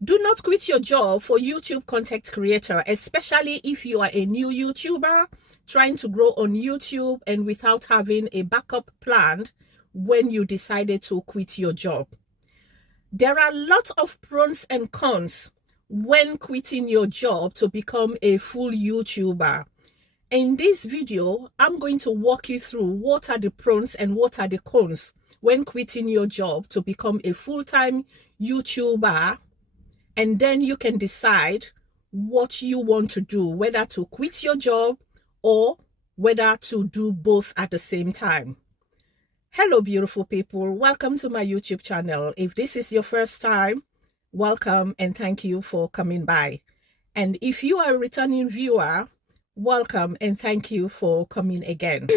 Do not quit your job for YouTube content creator, especially if you are a new YouTuber trying to grow on YouTube and without having a backup plan when you decided to quit your job. There are lots of pros and cons when quitting your job to become a full YouTuber. In this video, I'm going to walk you through what are the pros and what are the cons when quitting your job to become a full-time YouTuber, and then you can decide what you want to do, whether to quit your job or whether to do both at the same time. Hello, beautiful people. Welcome to my YouTube channel. If this is your first time, welcome and thank you for coming by. And if you are a returning viewer, welcome and thank you for coming again.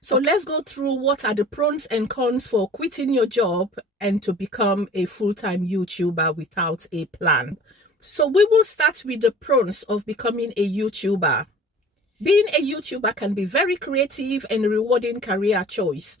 So let's go through what are the pros and cons for quitting your job and to become a full-time YouTuber without a plan. So we will start with the pros of becoming a YouTuber. Being a YouTuber can be very creative and rewarding career choice.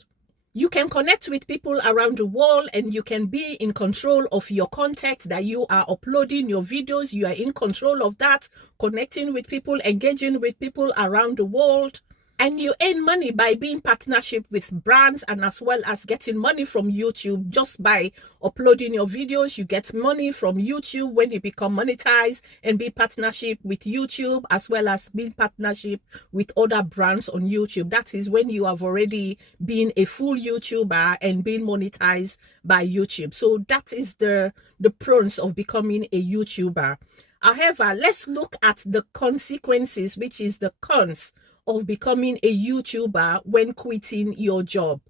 You can connect with people around the world and you can be in control of your content that you are uploading, your videos. You are in control of that, connecting with people, engaging with people around the world. And you earn money by being partnership with brands and as well as getting money from YouTube just by uploading your videos. You get money from YouTube when you become monetized and be partnership with YouTube as well as being partnership with other brands on YouTube. That is when you have already been a full YouTuber and being monetized by YouTube. So that is the pros of becoming a YouTuber. However, let's look at the consequences, which is the cons of becoming a YouTuber when quitting your job.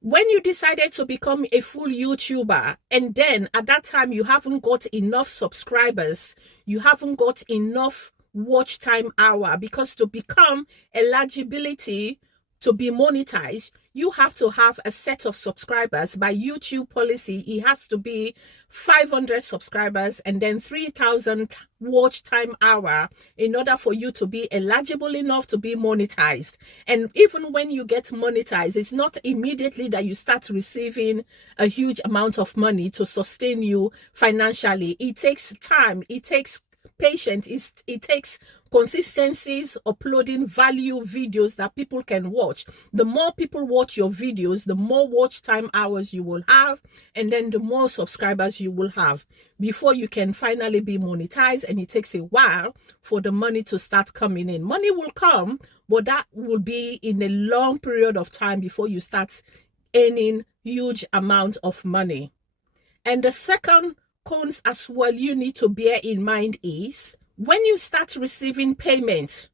When you decided to become a full YouTuber and then at that time you haven't got enough subscribers, you haven't got enough watch time hour, because to become eligibility to be monetized, you have to have a set of subscribers. By YouTube policy, it has to be 500 subscribers and then 3,000 watch time hour in order for you to be eligible enough to be monetized. And even when you get monetized, it's not immediately that you start receiving a huge amount of money to sustain you financially. It takes time, it takes patience, it takes consistencies, uploading value videos that people can watch. The more people watch your videos, the more watch time hours you will have, and then the more subscribers you will have before you can finally be monetized. And it takes a while for the money to start coming in. Money will come, but that will be in a long period of time before you start earning huge amount of money. And the second cons as well you need to bear in mind is when you start receiving payment,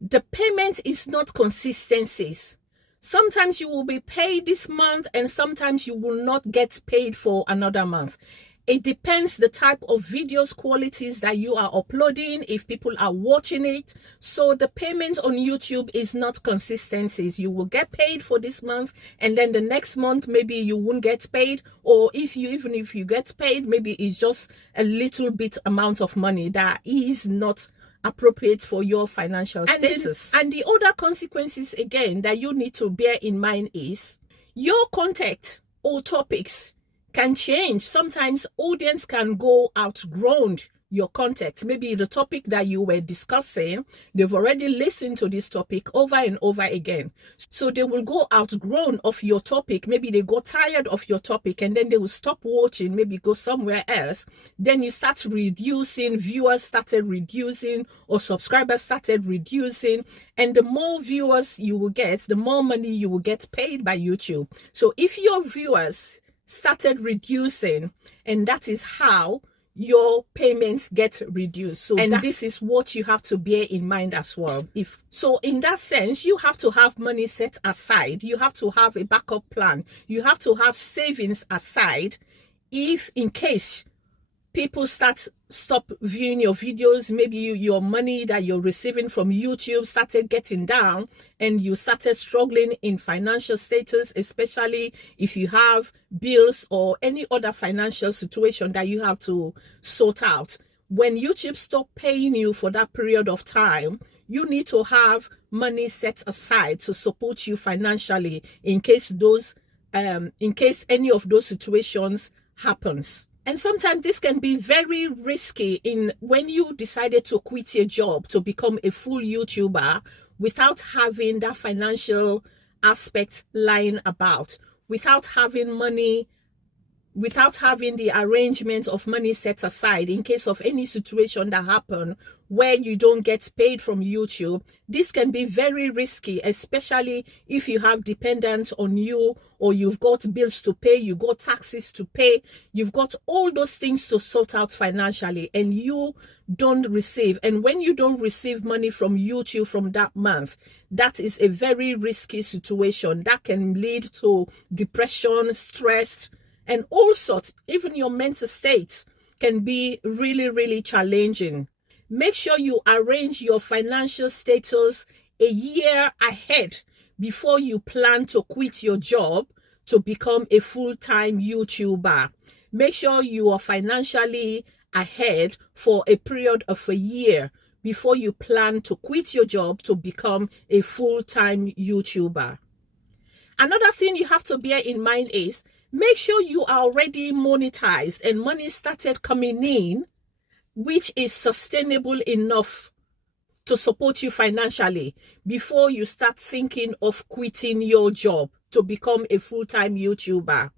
the payment is not consistencies. Sometimes you will be paid this month and sometimes you will not get paid for another month. It depends the type of videos qualities that you are uploading, if people are watching it. So the payment on YouTube is not consistencies. You will get paid for this month and then the next month maybe you won't get paid, or even if you get paid, maybe it's just a little bit amount of money that is not appropriate for your financial status. And the other consequences again that you need to bear in mind is your content or topics can change. Sometimes audience can go outgrown your content. Maybe the topic that you were discussing, they've already listened to this topic over and over again. So they will go outgrown of your topic. Maybe they got tired of your topic and then they will stop watching, maybe go somewhere else. Then you start reducing, viewers started reducing or subscribers started reducing. And the more viewers you will get, the more money you will get paid by YouTube. So if your viewers started reducing, and that is how your payments get reduced. So and this is what you have to bear in mind as well. If so, in that sense, you have to have money set aside. You have to have a backup plan. You have to have savings aside if in case people stop viewing your videos, maybe your money that you're receiving from YouTube started getting down and you started struggling in financial status, especially if you have bills or any other financial situation that you have to sort out. When YouTube stop paying you for that period of time, you need to have money set aside to support you financially in case any of those situations happens. And sometimes this can be very risky in when you decided to quit your job to become a full YouTuber without having that financial aspect lying about, without having money, without having the arrangement of money set aside in case of any situation that happen where you don't get paid from YouTube. This can be very risky, especially if you have dependents on you, or you've got bills to pay, you got taxes to pay, you've got all those things to sort out financially, and you don't receive. And when you don't receive money from YouTube from that month, that is a very risky situation that can lead to depression, stress, and all sorts. Even your mental state can be really, really challenging. Make sure you arrange your financial status a year ahead before you plan to quit your job to become a full-time YouTuber. Make sure you are financially ahead for a period of a year before you plan to quit your job to become a full-time YouTuber. Another thing you have to bear in mind is make sure you are already monetized and money started coming in, which is sustainable enough to support you financially before you start thinking of quitting your job to become a full-time YouTuber.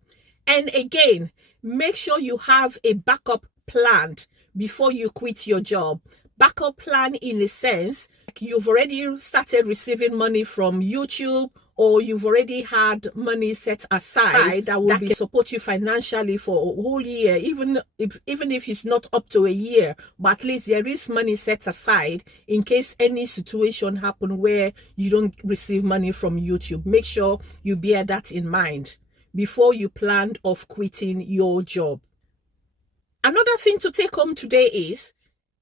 And again, make sure you have a backup plan before you quit your job. Backup plan in a sense, you've already started receiving money from YouTube, or you've already had money set aside that will support you financially for a whole year, even if it's not up to a year, but at least there is money set aside in case any situation happen where you don't receive money from YouTube. Make sure you bear that in mind before you plan of quitting your job. Another thing to take home today is,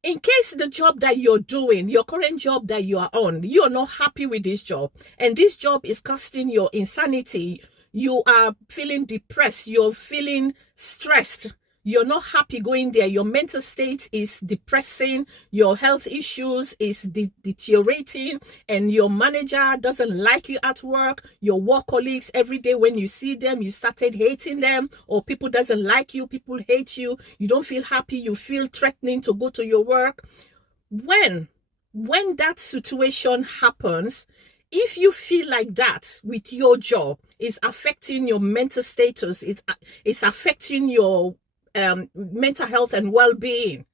in case the job that you're doing, your current job that you are on, you're not happy with this job, and this job is costing your insanity, you are feeling depressed, you're feeling stressed, you're not happy going there, your mental state is depressing, your health issues is deteriorating, and your manager doesn't like you at work, your work colleagues, every day when you see them, you started hating them, or people doesn't like you, people hate you, you don't feel happy, you feel threatening to go to your work. When that situation happens, if you feel like that with your job, it's affecting your mental status, it's affecting your mental health and well-being,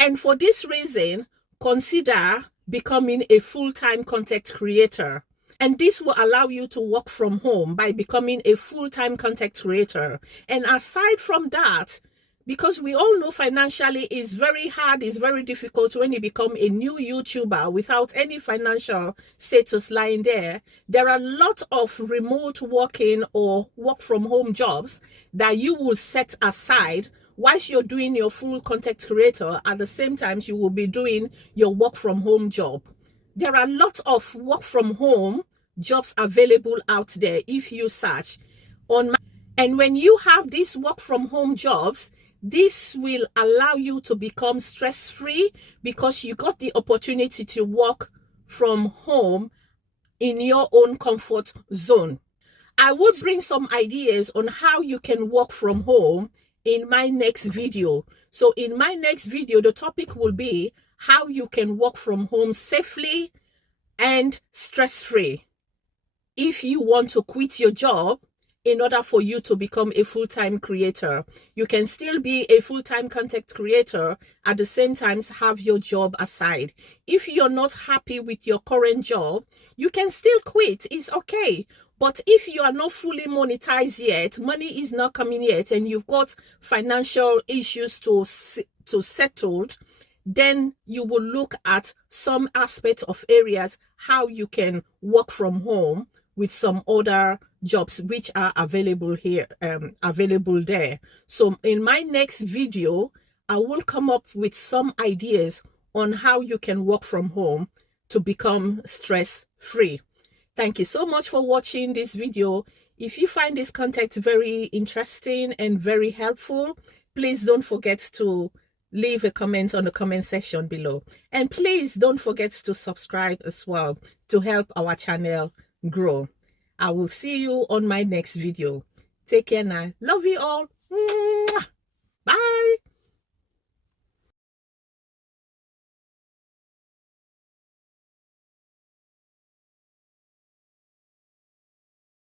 and for this reason, consider becoming a full-time content creator. And this will allow you to work from home by becoming a full-time content creator. And aside from that, because we all know financially is very hard, it's very difficult when you become a new YouTuber without any financial status lying there. There are a lot of remote working or work from home jobs that you will set aside whilst you're doing your full content creator. At the same time, you will be doing your work from home job. There are a lot of work from home jobs available out there if you search on. And when you have these work from home jobs, this will allow you to become stress-free because you got the opportunity to work from home in your own comfort zone. I would bring some ideas on how you can work from home in my next video. So in my next video, the topic will be how you can work from home safely and stress-free. If you want to quit your job in order for you to become a full-time creator, you can still be a full-time content creator at the same time have your job aside. If you're not happy with your current job, you can still quit. It's okay. But if you are not fully monetized yet, money is not coming yet, and you've got financial issues to settle, then you will look at some aspect of areas how you can work from home with some other jobs which are available here, available there. So in my next video, I will come up with some ideas on how you can work from home to become stress-free. Thank you so much for watching this video. If you find this content very interesting and very helpful, please don't forget to leave a comment on the comment section below. And please don't forget to subscribe as well to help our channel grow. I will see you on my next video. Take care now. Love you all. Mwah! Bye.